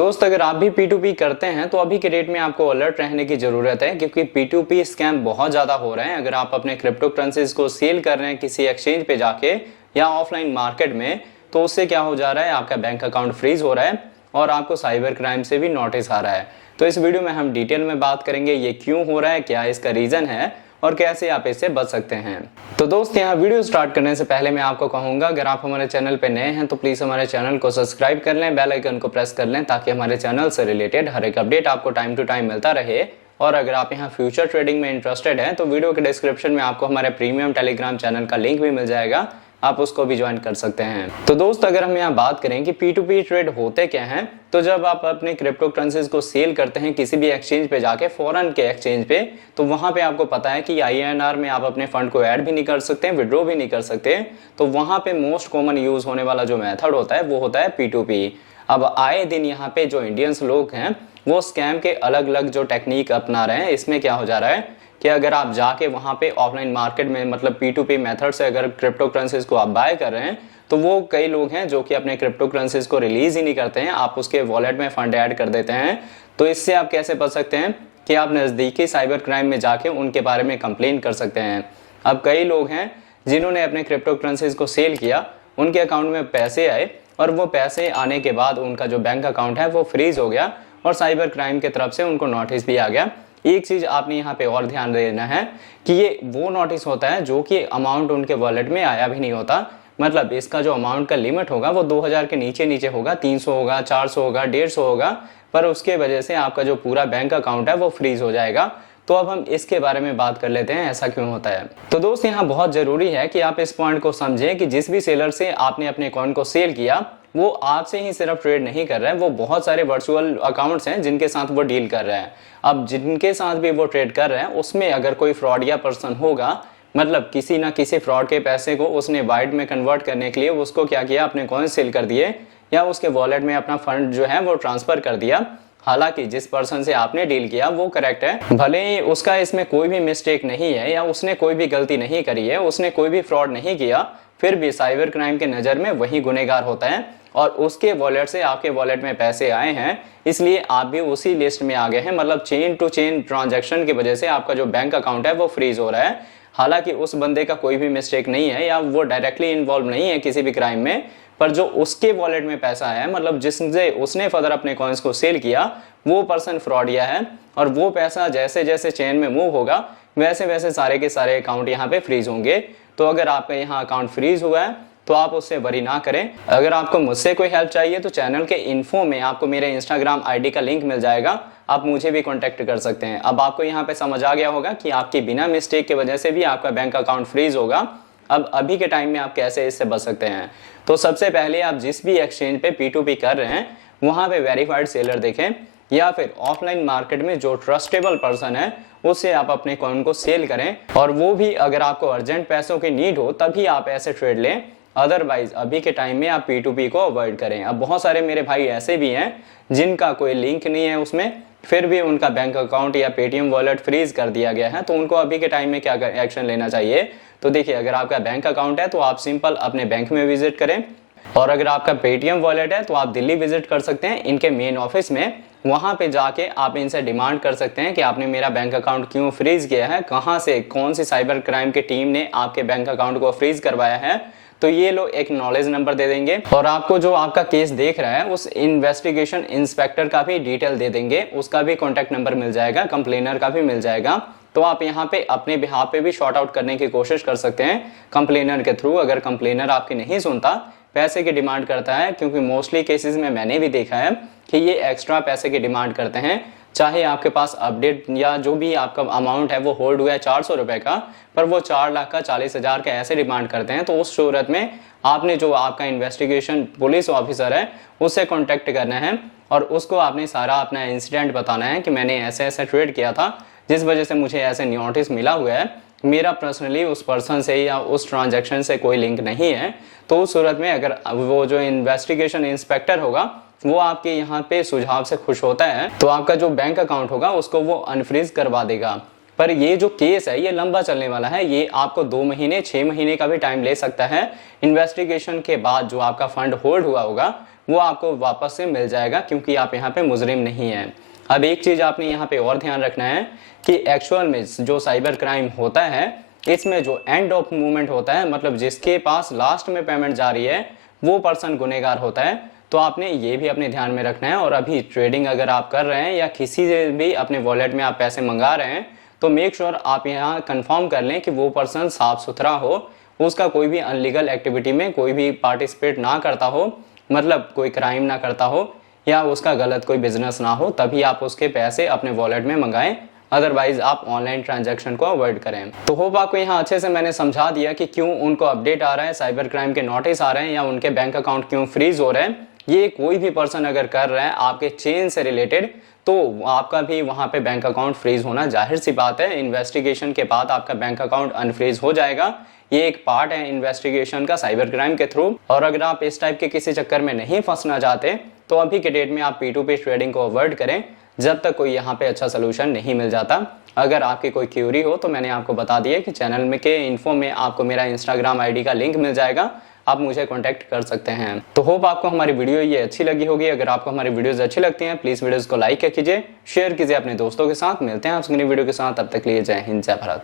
दोस्त अगर आप भी P2P करते हैं तो अभी के डेट में आपको अलर्ट रहने की जरूरत है, क्योंकि P2P स्कैम बहुत ज्यादा हो रहे हैं। अगर आप अपने क्रिप्टो करेंसीज को सेल कर रहे हैं किसी एक्सचेंज पे जाके या ऑफलाइन मार्केट में, तो उससे क्या हो जा रहा है, आपका बैंक अकाउंट फ्रीज हो रहा है और आपको साइबर क्राइम से भी नोटिस आ रहा है। तो इस वीडियो में हम डिटेल में बात करेंगे ये क्यों हो रहा है, क्या इसका रीजन है और कैसे आप इससे बच सकते हैं। तो दोस्त यहाँ वीडियो स्टार्ट करने से पहले मैं आपको कहूंगा, अगर आप हमारे चैनल पे नए हैं तो प्लीज हमारे चैनल को सब्सक्राइब कर लें, बेल आइकन को प्रेस कर लें, ताकि हमारे चैनल से रिलेटेड हर एक अपडेट आपको टाइम टू टाइम मिलता रहे। और अगर आप यहाँ फ्यूचर ट्रेडिंग में इंटरेस्टेड हैं तो वीडियो के डिस्क्रिप्शन में आपको हमारे प्रीमियम टेलीग्राम चैनल का लिंक भी मिल जाएगा, आप उसको भी ज्वाइन कर सकते हैं। तो दोस्त अगर हम यहाँ बात करें कि P2P ट्रेड होते क्या हैं, तो जब आप अपने क्रिप्टो करेंसीज को सेल करते हैं किसी भी एक्सचेंज पे जाके, फॉरेन के एक्सचेंज पे, तो वहां पे आपको पता है कि INR में आप अपने फंड को ऐड भी नहीं कर सकते, विड्रॉ भी नहीं कर सकते। तो वहां पे मोस्ट कॉमन यूज होने वाला जो मेथड होता है वो होता है P2P। अब आए दिन यहाँ पे जो इंडियंस लोग हैं वो स्कैम के अलग अलग जो टेक्निक अपना रहे हैं। इसमें क्या हो जा रहा है कि अगर आप जाके वहां पे ऑफलाइन मार्केट में, मतलब P2P मेथड से अगर क्रिप्टो करेंसीज को आप बाय कर रहे हैं, तो वो कई लोग हैं जो कि अपने क्रिप्टो करेंसीज को रिलीज ही नहीं करते हैं, आप उसके वॉलेट में फंड ऐड कर देते हैं। तो इससे आप कैसे बच सकते हैं कि आप नजदीकी साइबर क्राइम में जाके उनके बारे में कंप्लेन कर सकते हैं। अब कई लोग हैं जिन्होंने अपने क्रिप्टो करेंसीज को सेल किया, उनके अकाउंट में पैसे आए और वो पैसे आने के बाद उनका जो बैंक अकाउंट है वो फ्रीज हो गया और साइबर क्राइम की तरफ से उनको नोटिस भी आ गया। एक चीज आपने यहाँ पे और ध्यान देना है कि ये वो नोटिस होता है जो कि अमाउंट उनके वॉलेट में आया भी नहीं होता। मतलब इसका जो अमाउंट का लिमिट होगा वो 2000 के नीचे होगा, 300 होगा, 400 होगा, 150 होगा, पर उसके वजह से आपका जो पूरा बैंक अकाउंट है वो फ्रीज हो जाएगा। तो अब हम इसके बारे में बात कर लेते हैं, ऐसा क्यों होता है। तो दोस्त यहाँ बहुत जरूरी है कि आप इस पॉइंट को समझें कि जिस भी सेलर से आपने अपने कॉइन को सेल किया, वो आपसे ही सिर्फ ट्रेड नहीं कर रहा है, वो बहुत सारे वर्चुअल अकाउंट्स हैं जिनके साथ वो डील कर रहा है। अब जिनके साथ भी वो ट्रेड कर रहे हैं उसमें अगर कोई फ्रॉड या पर्सन होगा, मतलब किसी ना किसी फ्रॉड के पैसे को उसने वाइट में कन्वर्ट करने के लिए उसको क्या किया, अपने कॉइन सेल कर दिए या उसके वॉलेट में अपना फंड जो है वो ट्रांसफर कर दिया। हालांकि जिस पर्सन से आपने डील किया वो करेक्ट है, भले ही उसका इसमें कोई भी मिस्टेक नहीं है या उसने कोई भी गलती नहीं करी है, उसने कोई भी फ्रॉड नहीं किया, फिर भी साइबर क्राइम के नजर में वही गुनहगार होता है और उसके वॉलेट से आपके वॉलेट में पैसे आए हैं, इसलिए आप भी उसी लिस्ट में आ गए हैं। मतलब चेन टू चेन ट्रांजैक्शन की वजह से आपका जो बैंक अकाउंट है वो फ्रीज हो रहा है। हालांकि उस बंदे का कोई भी मिस्टेक नहीं है या वो डायरेक्टली इन्वॉल्व नहीं है किसी भी क्राइम में, पर जो उसके वॉलेट में पैसा आया है, मतलब जिससे उसने फर्दर अपने कॉइन्स को सेल किया, वो पर्सन फ्रॉडिया है और वो पैसा जैसे जैसे चेन में मूव होगा वैसे वैसे सारे के सारे अकाउंट यहाँ पे फ्रीज होंगे। तो अगर आपका यहाँ अकाउंट फ्रीज हुआ है तो आप उससे वरी ना करें। अगर आपको मुझसे कोई हेल्प चाहिए तो चैनल के इन्फो में आपको मेरे इंस्टाग्राम आईडी का लिंक मिल जाएगा, आप मुझे भी कांटेक्ट कर सकते हैं। अब आपको यहाँ पे समझ आ गया होगा कि आपकी बिना मिस्टेक की वजह से भी आपका बैंक अकाउंट फ्रीज होगा। अब अभी के टाइम में आप कैसे इससे बच सकते हैं। तो सबसे पहले आप जिस भी एक्सचेंज पे P2P कर रहे हैं वहां पे वेरीफाइड सेलर देखें, या फिर ऑफलाइन मार्केट में जो ट्रस्टेबल पर्सन है उससे आप अपने कॉइन को सेल करें, और वो भी अगर आपको अर्जेंट पैसों की नीड हो तभी आप ऐसे ट्रेड लें। अदरवाइज अभी के टाइम में आप P2P को अवॉइड करें। अब बहुत सारे मेरे भाई ऐसे भी हैं जिनका कोई लिंक नहीं है उसमें, फिर भी उनका बैंक अकाउंट या पेटीएम वॉलेट फ्रीज कर दिया गया है। तो उनको अभी के टाइम में क्या एक्शन लेना चाहिए, तो देखिए, अगर आपका बैंक अकाउंट है तो आप सिंपल अपने बैंक में विजिट करें, और अगर आपका पेटीएम वॉलेट है तो आप दिल्ली विजिट कर सकते हैं इनके मेन ऑफिस में। वहां पे जाके आप इनसे डिमांड कर सकते हैं कि आपने मेरा बैंक अकाउंट क्यों फ्रीज किया है, कहां से, कौन सी साइबर क्राइम की टीम ने आपके बैंक अकाउंट को फ्रीज करवाया है। तो ये लोग एक नॉलेज नंबर दे देंगे और आपको जो आपका केस देख रहा है उस इन्वेस्टिगेशन इंस्पेक्टर का भी डिटेल दे देंगे, उसका भी कॉन्टैक्ट नंबर मिल जाएगा, कंप्लेनर का भी मिल जाएगा। तो आप यहाँ पे अपने बिहाफ पे भी शॉर्ट आउट करने की कोशिश कर सकते हैं कंप्लेनर के थ्रू। अगर कंप्लेनर आपकी नहीं सुनता, पैसे की डिमांड करता है, क्योंकि मोस्टली केसेस में मैंने भी देखा है कि ये एक्स्ट्रा पैसे की डिमांड करते हैं, चाहे आपके पास अपडेट या जो भी आपका अमाउंट है वो होल्ड हुआ है 400 रुपए का, पर वो 4 लाख का, 40,000 का ऐसे डिमांड करते हैं। तो उस सूरत में आपने जो आपका इन्वेस्टिगेशन पुलिस ऑफिसर है उससे कॉन्टेक्ट करना है और उसको आपने सारा अपना इंसिडेंट बताना है कि मैंने ऐसे ऐसे ट्रेड किया था जिस वजह से मुझे ऐसे नोटिस मिला हुआ है, मेरा पर्सनली उस पर्सन से या उस ट्रांजैक्शन से कोई लिंक नहीं है। तो उस सूरत में अगर वो जो इन्वेस्टिगेशन इंस्पेक्टर होगा वो आपके यहाँ पे सुझाव से खुश होता है तो आपका जो बैंक अकाउंट होगा उसको वो अनफ्रीज करवा देगा। पर ये जो केस है ये लंबा चलने वाला है, ये आपको 2 महीने 6 महीने का भी टाइम ले सकता है। इन्वेस्टिगेशन के बाद जो आपका फंड होल्ड हुआ होगा वो आपको वापस से मिल जाएगा, क्योंकि आप यहाँ पे मुजरिम नहीं हैं। अब एक चीज़ आपने यहाँ पे और ध्यान रखना है कि एक्चुअल में जो साइबर क्राइम होता है, इसमें जो एंड ऑफ मूवमेंट होता है, मतलब जिसके पास लास्ट में पेमेंट जा रही है, वो पर्सन गुनहगार होता है। तो आपने ये भी अपने ध्यान में रखना है। और अभी ट्रेडिंग अगर आप कर रहे हैं या किसी से भी अपने वॉलेट में आप पैसे मंगा रहे हैं, तो मेक श्योर आप यहाँ कंफर्म कर लें कि वो पर्सन साफ सुथरा हो, उसका कोई भी अनलीगल एक्टिविटी में कोई भी पार्टिसिपेट ना करता हो, मतलब कोई क्राइम ना करता हो या उसका गलत कोई बिजनेस ना हो, तभी आप उसके पैसे अपने वॉलेट में मंगाएं। अदरवाइज आप ऑनलाइन ट्रांजैक्शन को अवॉइड करें। तो होप आपको यहाँ अच्छे से मैंने समझा दिया कि क्यों उनको अपडेट आ रहा है, साइबर क्राइम के नोटिस आ रहे हैं या उनके बैंक अकाउंट क्यों फ्रीज हो रहे हैं। ये कोई भी पर्सन अगर कर रहा है आपके चेन से रिलेटेड, तो आपका भी वहाँ पे बैंक अकाउंट फ्रीज होना जाहिर सी बात है। इन्वेस्टिगेशन के बाद आपका बैंक अकाउंट अनफ्रीज हो जाएगा। ये एक पार्ट है इन्वेस्टिगेशन का साइबर क्राइम के थ्रू। और अगर आप इस टाइप के किसी चक्कर में नहीं फंसना चाहते, तो अभी के डेट में आप P2P ट्रेडिंग को अवॉइड करें जब तक कोई यहाँ पे अच्छा सोल्यूशन नहीं मिल जाता। अगर आपकी कोई क्यूरी हो तो मैंने आपको बता दिया कि चैनल में के इन्फो में आपको मेरा इंस्टाग्राम आईडी का लिंक मिल जाएगा, आप मुझे कांटेक्ट कर सकते हैं। तो होप आपको हमारी वीडियो ये अच्छी लगी होगी। अगर आपको हमारी वीडियोस अच्छी लगती हैं, प्लीज वीडियोस को लाइक कीजिए, शेयर कीजिए अपने दोस्तों के साथ। मिलते हैं आपसे नई वीडियो के साथ, तब तक के लिए जय हिंद, जय भारत।